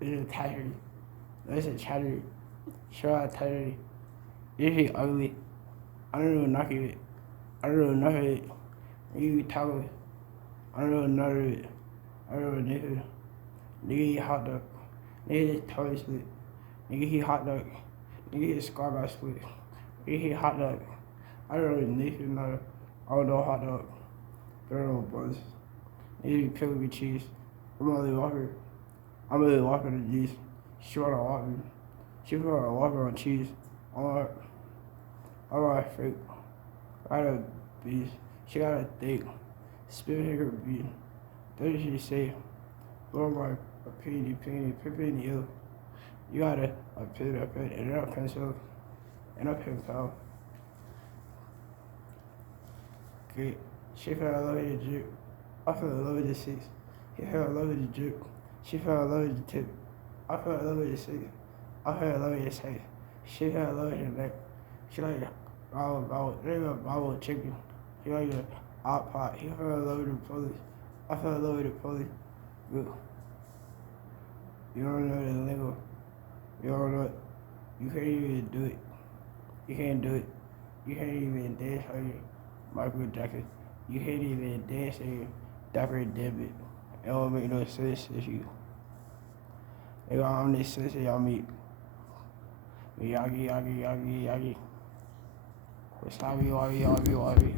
This is tattered. This is tattered. Show out tattered. This is ugly. I don't know knock it. I don't know knock it. You toggle. I don't know it. I don't know nigga. Nigga eat hot dog. Nigga eat toilet split. Nigga eat hot dog. Nigga eat scar bar split. Nigga eat hot dog. I don't know nigga no. I don't know hot dog. I don't know buns. Nigga eat pickle with cheese. I'm only walker. I'm really walking on cheese. She wanna walk me. She wanna walk on cheese. I'm like fake. I got a beast. She got a thick. Spit her beat. What did she say? Lord my a penny, you. You got a pen, and a pencil, and a pen pal. Great. She fell in love with the drip. I fell in love with the six. He fell in love with the drip. She fell in love with the tip. I fell in love with the six. I fell in love with the six. She fell in love with the neck. She like bobble chicken. He like a hot pot. He fell in love with the police. I fell in love with the police. Good. You don't know the lingo. You don't know it. You can't even do it. You can't do it. You can't even dance on your Michael Jackson. You can't even dance on your Dapper David. It don't make no sense if you. It don't make sense if y'all meet. Yagi. Wasabi.